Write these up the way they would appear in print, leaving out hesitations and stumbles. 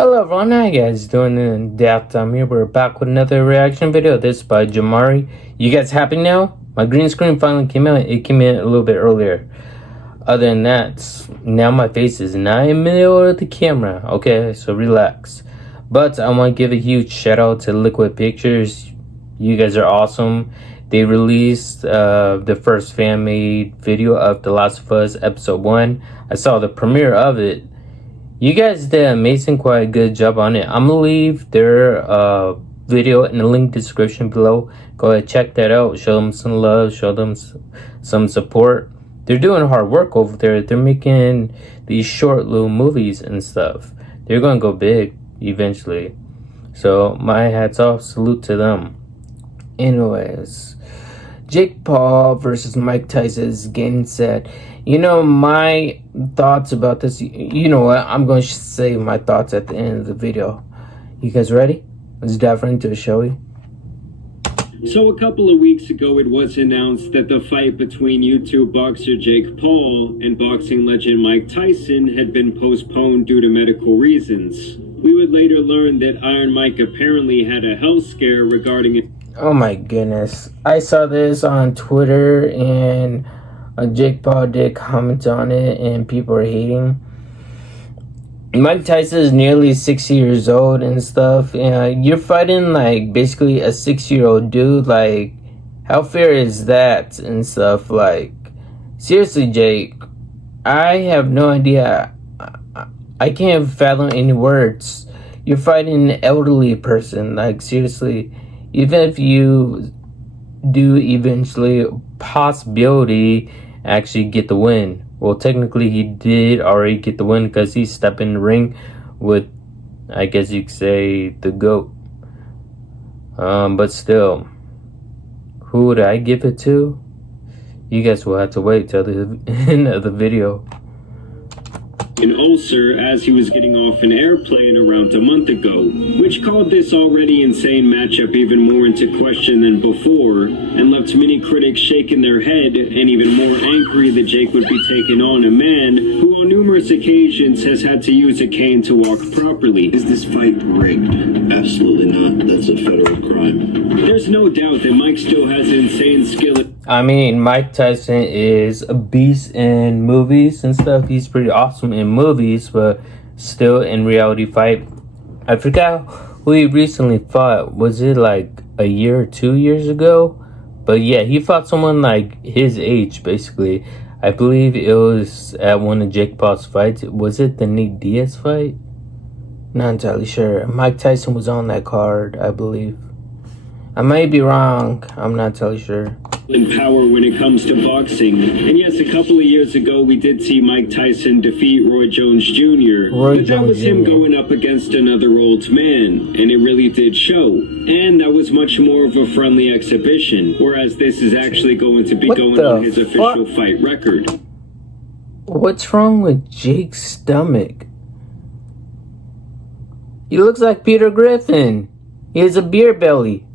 Hello everyone, how you guys doing in depth? I'm here, we're back with another reaction video. This is by Jamari. You guys happy now? My green screen finally came out. It came in a little bit earlier. Other than that, now my face is not in the middle of the camera. Okay, so relax. But I want to give a huge shout out to Liquid Pictures. You guys are awesome. They released the first fan-made video of The Last of Us Episode 1. I saw the premiere of it. You guys did amazing, quite a good job on it. I'm gonna leave their video in the link description below. Go ahead, check that out. Show them some love, show them some support. They're doing hard work over there. They're making these short little movies and stuff. They're gonna go big eventually. So my hats off, salute to them. Anyways, Jake Paul versus Mike Tyson is getting set. You know, my thoughts about this, you know what, I'm going to say my thoughts at the end of the video. You guys ready? Let's dive right into it, shall we? So a couple of weeks ago, it was announced that the fight between YouTube boxer Jake Paul and boxing legend Mike Tyson had been postponed due to medical reasons. We would later learn that Iron Mike apparently had a health scare regarding it. Oh my goodness. I saw this on Twitter and Jake Paul did comment on it and people are hating. Mike Tyson is nearly 60 years old and stuff. You're fighting like basically a 6-year-old dude. Like, how fair is that and stuff? Like, seriously, Jake, I have no idea. I can't fathom any words. You're fighting an elderly person. Like, seriously, even if you do eventually possibility actually get the win. Well, technically he did already get the win because he stepped in the ring with, I guess you could say, the GOAT. But still, who would I give it to? You guys will have to wait till the end of the video. An ulcer as he was getting off an airplane around a month ago, which called this already insane matchup even more into question than before, and left many critics shaking their head and even more angry that Jake would be taking on a man who on numerous occasions has had to use a cane to walk properly. Is this fight rigged? Absolutely not. That's a federal crime. There's no doubt that Mike still has insane skill. I mean, Mike Tyson is a beast in movies and stuff. He's pretty awesome in movies, but still in reality fight. I forgot who he recently fought. Was it like a year or 2 years ago? But yeah, he fought someone like his age, basically. I believe it was at one of Jake Paul's fights. Was it the Nate Diaz fight? Not entirely sure. Mike Tyson was on that card, I believe. I might be wrong. I'm not entirely sure. And power when it comes to boxing. And yes, a couple of years ago, we did see Mike Tyson defeat Roy Jones Jr. But that was him going up against another old man, and it really did show. And that was much more of a friendly exhibition, whereas this is actually going to be going on his official fight record. What's wrong with Jake's stomach? He looks like Peter Griffin. He has a beer belly.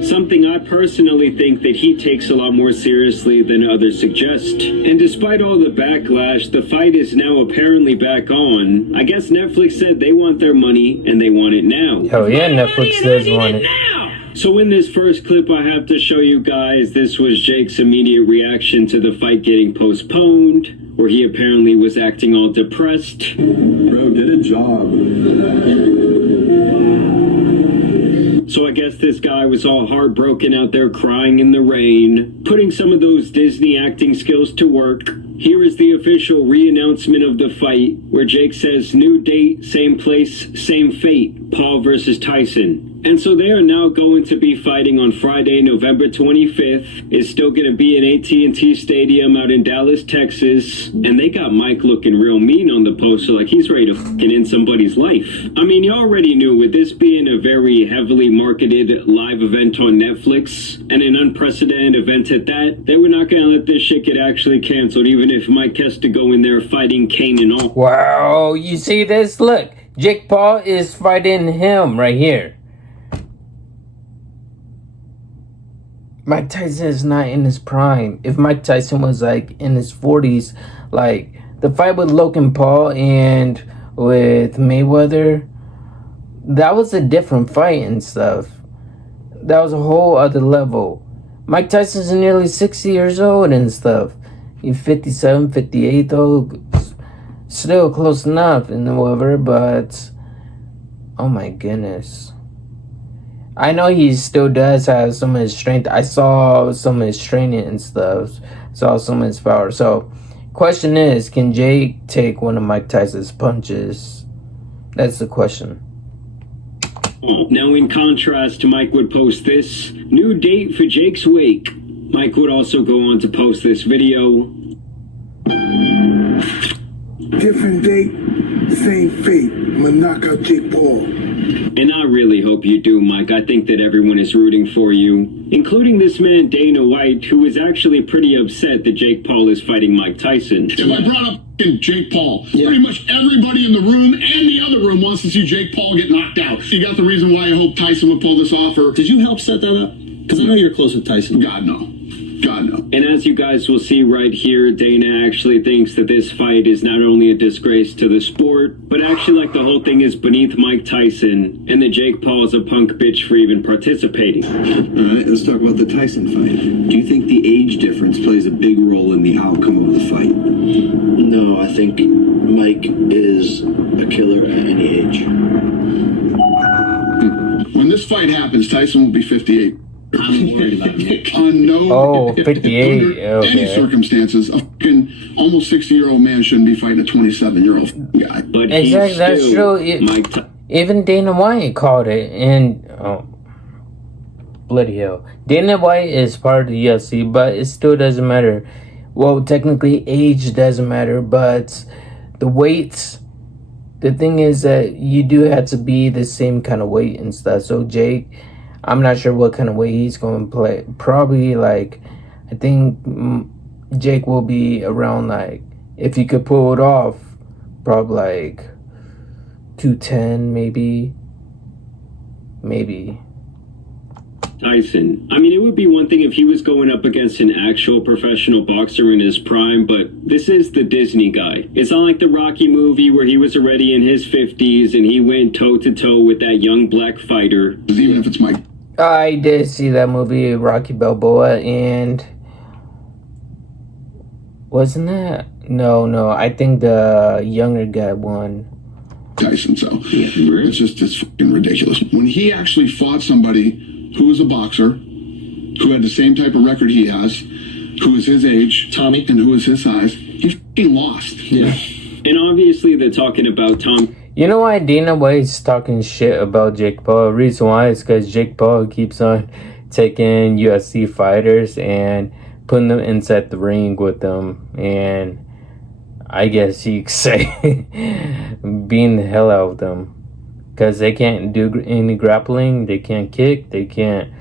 Something I personally think that he takes a lot more seriously than others suggest. And despite all the backlash, the fight is now apparently back on. I guess Netflix said they want their money and they want it now. Hell yeah, Netflix does want it. So in this first clip I have to show you guys, this was Jake's immediate reaction to the fight getting postponed, where he apparently was acting all depressed. Bro, get a job. So I guess this guy was all heartbroken out there crying in the rain, putting some of those Disney acting skills to work. Here is the official re-announcement of the fight, where Jake says, new date, same place, same fate, Paul versus Tyson. And so they are now going to be fighting on Friday, November 25th. It's still going to be in AT&T Stadium out in Dallas, Texas. And they got Mike looking real mean on the poster, like he's ready to fucking end somebody's life. I mean, you already knew, with this being a very heavily marketed live event on Netflix, and an unprecedented event at that, they were not going to let this shit get actually canceled, even if Mike has to go in there fighting Kane and all. Wow, you see this? Look, Jake Paul is fighting him right here. Mike Tyson is not in his prime. If Mike Tyson was like in his 40s, like the fight with Logan Paul and with Mayweather, that was a different fight and stuff. That was a whole other level. Mike Tyson's nearly 60 years old and stuff. He's 57, 58 though. Still close enough and whatever, but oh my goodness. I know he still does have some of his strength. I saw some of his training and stuff. Saw some of his power. So, question is, can Jake take one of Mike Tyson's punches? That's the question. Now, in contrast to Mike would post this, new date for Jake's wake. Mike would also go on to post this video. Different date, same fate. I'm gonna knock out Jake Paul. And I really hope you do, Mike. I think that everyone is rooting for you, including this man, Dana White, who is actually pretty upset that Jake Paul is fighting Mike Tyson. If I brought up Jake Paul, pretty much everybody in the room and the other room wants to see Jake Paul get knocked out. You got the reason why I hope Tyson would pull this off, or did you help set that up? Because I know you're close with Tyson. God, no. God, no. And as you guys will see right here, Dana actually thinks that this fight is not only a disgrace to the sport, but actually like the whole thing is beneath Mike Tyson, and that Jake Paul is a punk bitch for even participating. All right, let's talk about the Tyson fight. Do you think the age difference plays a big role in the outcome of the fight? No, I think Mike is a killer at any age. When this fight happens, Tyson will be 58. I'm worried about Nick. On no 58, under okay. any circumstances, a fucking almost 60-year-old man shouldn't be fighting a 27-year-old guy. But Exactly, that's still true. Mike Even Dana White called it, and bloody hell. Dana White is part of the UFC, but it still doesn't matter. Well, technically, age doesn't matter, but the weights. The thing is that you do have to be the same kind of weight and stuff. So Jake, I'm not sure what kind of weight he's going to play. Probably like, I think Jake will be around like, if he could pull it off, probably like 210 maybe. Tyson. I mean, it would be one thing if he was going up against an actual professional boxer in his prime, but this is the Disney guy. It's not like the Rocky movie where he was already in his 50s and he went toe-to-toe with that young black fighter. Even if it's Mike. I did see that movie, Rocky Balboa, and wasn't that? No, I think the younger guy won. Tyson, so it's fucking ridiculous. When he actually fought somebody who was a boxer, who had the same type of record he has, who was his age, Tommy, and who was his size, he fucking lost. Yeah. And obviously they're talking about Tom. You know why Dana White's talking shit about Jake Paul? The reason why is because Jake Paul keeps on taking UFC fighters and putting them inside the ring with them, and I guess you could say beating the hell out of them. Because they can't do any grappling, they can't kick, they can't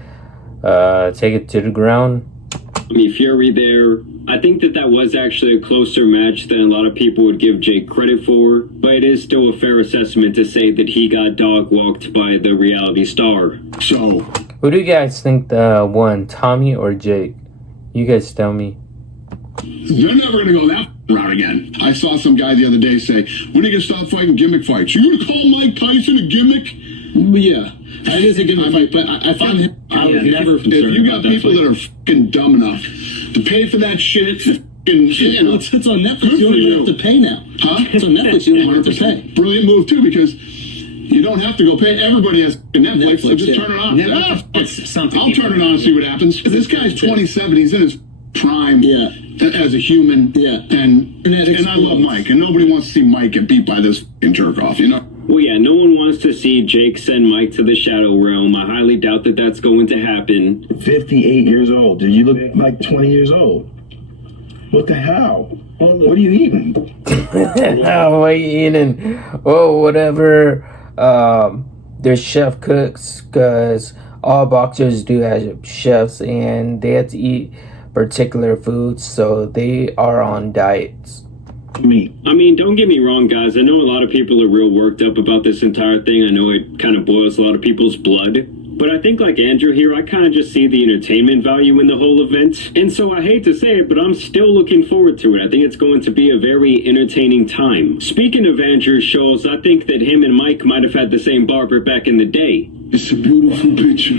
take it to the ground. I mean, Fury there. I think that was actually a closer match than a lot of people would give Jake credit for, but it is still a fair assessment to say that he got dog-walked by the reality star. So, Who do you guys think won, Tommy or Jake? You guys tell me. they're never going to go that route again. I saw some guy the other day say, when are you going to stop fighting gimmick fights? You going to call Mike Tyson a gimmick? Yeah, that is a gimmick fight, but I find him. I would never. If you got people that are fucking dumb enough to pay for that shit, It's on Netflix. You don't even have to pay now. Huh? It's on Netflix. You don't even have to pay. Brilliant move too, because you don't have to go pay. Everybody has Netflix, so just turn it on. I'll turn it on and see what happens. This guy's 27. He's in his prime. Yeah. As a human. Yeah. And I love Mike, and nobody wants to see Mike get beat by this fucking jerk off, you know? Well, yeah, no one wants to see Jake send Mike to the Shadow Realm. I highly doubt that that's going to happen. 58 years old. Dude, you look like 20 years old. What the hell? What are you eating? Oh, what are you eating? Oh, whatever. There's chef cooks, because all boxers do have chefs, and they have to eat particular foods, so they are on diets. Meat. I mean, don't get me wrong, guys. I know a lot of people are real worked up about this entire thing. I know it kind of boils a lot of people's blood. But I think like Andrew here, I kind of just see the entertainment value in the whole event. And so I hate to say it, but I'm still looking forward to it. I think it's going to be a very entertaining time. Speaking of Andrew's shows, I think that him and Mike might have had the same barber back in the day. It's a beautiful picture.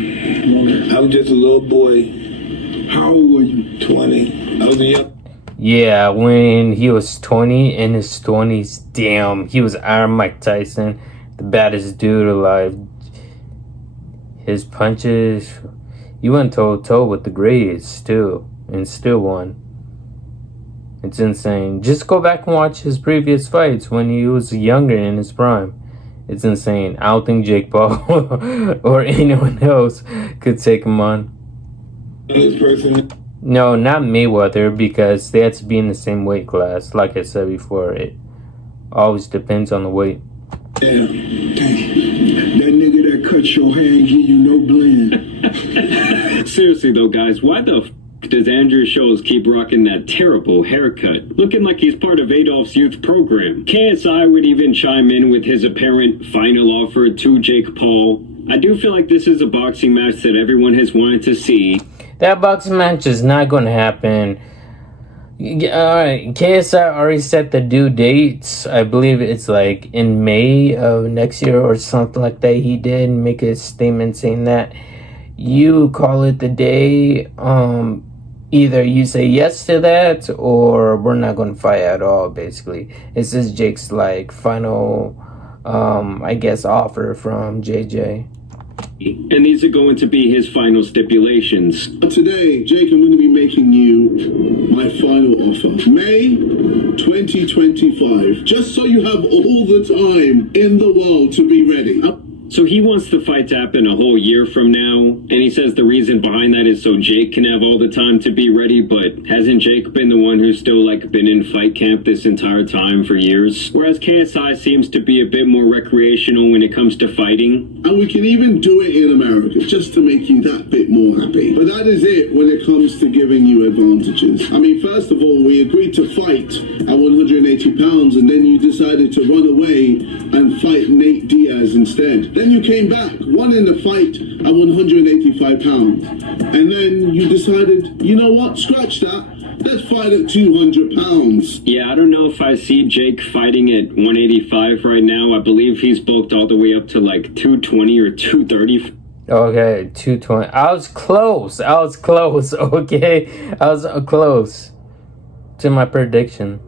I was just a little boy. How old were you? 20. I was a young. Yeah, when he was 20, in his 20s, damn, he was Iron Mike Tyson, the baddest dude alive. His punches, he went toe-to-toe with the greats, too, and still won. It's insane. Just go back and watch his previous fights when he was younger in his prime. It's insane. I don't think Jake Paul or anyone else could take him on. This person. No, not Mayweather, because they had to be in the same weight class. Like I said before, it always depends on the weight. Damn. That nigga that cut your hair ain't give you no blend. Seriously though, guys, why the f does Andrew Scholes keep rocking that terrible haircut? Looking like he's part of Adolf's youth program. KSI would even chime in with his apparent final offer to Jake Paul. I do feel like this is a boxing match that everyone has wanted to see. That boxing match is not going to happen. Alright, KSI already set the due dates. I believe it's like in May of next year or something like that. He did make a statement saying that. You call it the day. Either you say yes to that or we're not going to fight at all, basically. This is Jake's like final, I guess, offer from JJ. And these are going to be his final stipulations. Today, Jake, I'm going to be making you my final offer. May 2025. Just so you have all the time in the world to be ready. So he wants the fight to happen a whole year from now, and he says the reason behind that is so Jake can have all the time to be ready, but hasn't Jake been the one who's still like been in fight camp this entire time for years? Whereas KSI seems to be a bit more recreational when it comes to fighting. And we can even do it in America, just to make you that bit more happy. But that is it when it comes to giving you advantages. I mean, first of all, we agreed to fight at 180 pounds, and then you decided to run away and fight Nate Diaz instead. Then you came back, won in the fight at 185 pounds. And then you decided, you know what, scratch that. Let's fight at 200 pounds. Yeah, I don't know if I see Jake fighting at 185 right now. I believe he's bulked all the way up to like 220 or 230. Okay, 220. I was close, okay? I was close to my prediction.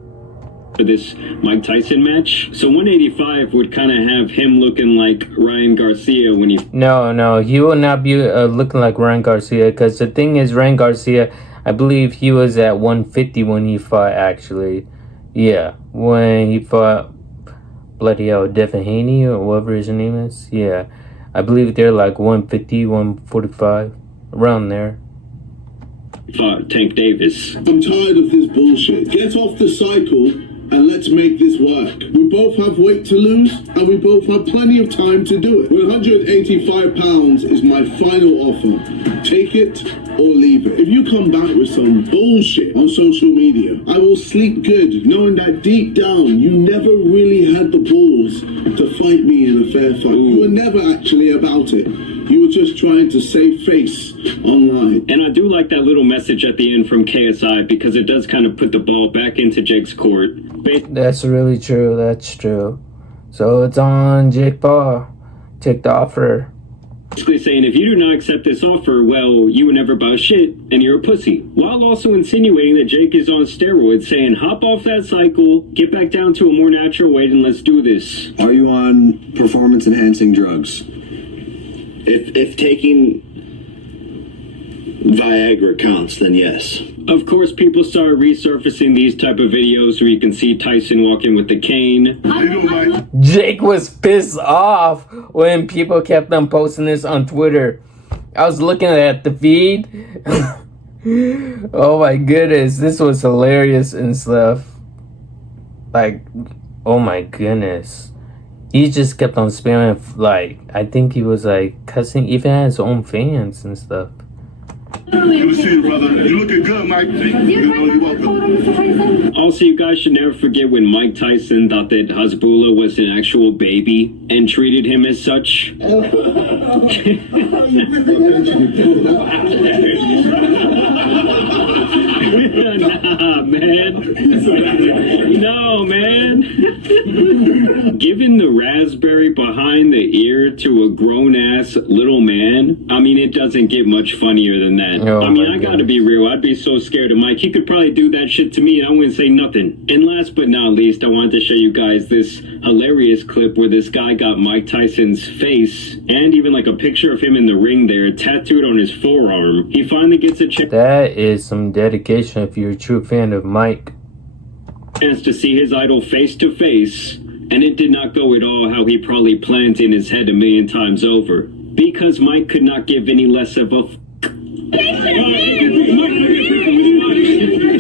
For this Mike Tyson match. So 185 would kind of have him looking like Ryan Garcia when he... No, he will not be looking like Ryan Garcia, because the thing is, Ryan Garcia, I believe he was at 150 when he fought, actually. Yeah, when he fought bloody hell, Devin Haney or whatever his name is. Yeah, I believe they're like 150, 145, around there. Fought Tank Davis. I'm tired of this bullshit. Get off the cycle and let's make this work. We both have weight to lose, and we both have plenty of time to do it. 185 pounds is my final offer. Take it or leave it. If you come back with some bullshit on social media, I will sleep good, knowing that deep down, you never really had the balls to fight me in a fair fight. You were never actually about it. You were just trying to save face online. And I do like that little message at the end from KSI, because it does kind of put the ball back into Jake's court. That's really true. That's true. So it's on Jake Paul. Take the offer. Basically saying, if you do not accept this offer, well, you were never about shit, and you're a pussy. While also insinuating that Jake is on steroids, saying, hop off that cycle, get back down to a more natural weight, and let's do this. Are you on performance-enhancing drugs? If taking Viagra counts, then yes. Of course, people started resurfacing these type of videos where you can see Tyson walking with the cane. Jake was pissed off when people kept on posting this on Twitter. I was looking at the feed. Oh my goodness, this was hilarious and stuff. Like, oh my goodness. He just kept on spamming, like, I think he was like cussing even at his own fans and stuff. Good to see you, brother. You looking good, Mike. You're welcome. Also, you guys should never forget when Mike Tyson thought that Hasbulla was an actual baby and treated him as such. Nah, man. No, man. Giving the raspberry behind the ear to a grown-ass little man, I mean, it doesn't get much funnier than that. Oh, I mean, I gotta be real. I'd be so scared of Mike. He could probably do that shit to me and I wouldn't say nothing. And last but not least, I wanted to show you guys this hilarious clip where this guy got Mike Tyson's face and even like a picture of him in the ring there tattooed on his forearm. He finally gets a chance That is some dedication if you're a true fan of Mike. to see his idol face to face, and it did not go at all how he probably planned in his head a million times over. Because Mike could not give any less of a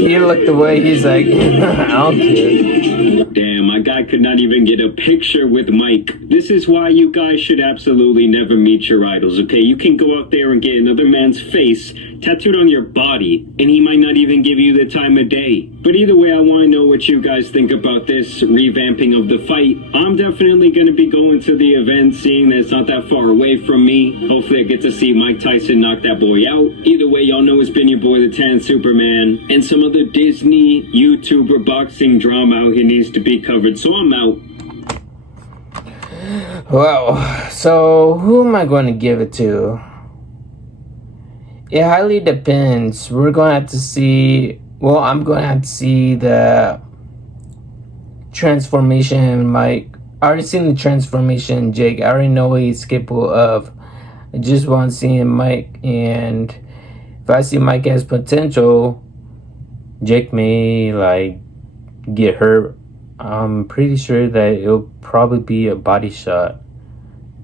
He looked away, he's like, I don't care. Damn, my guy could not even get a picture with Mike. This is why you guys should absolutely never meet your idols, okay? You can go out there and get another man's face tattooed on your body, and he might not even give you the time of day. But either way, I want to know what you guys think about this revamping of the fight. I'm definitely going to be going to the event, seeing that it's not that far away from me. Hopefully I get to see Mike Tyson knock that boy out. Either way, y'all know it's been your boy, the Tan Superman, and some other Disney YouTuber boxing drama out here needs to be covered, so I'm out. Well, so who am I going to give it to? It highly depends. We're going to have to see. Well, I'm going to have to see the transformation in Mike. I already seen the transformation in Jake. I already know what he's capable of. I just want to see Mike. And if I see Mike has potential, Jake may like get hurt. I'm pretty sure that it'll probably be a body shot.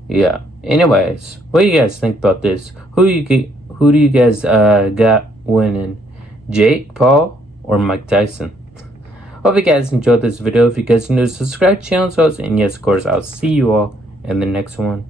Yeah. Anyways, what do you guys think about this? Who do you guys got winning? Jake Paul or Mike Tyson? Hope you guys enjoyed this video. If you guys are new, subscribe to the channel, and yes, of course, I'll see you all in the next one.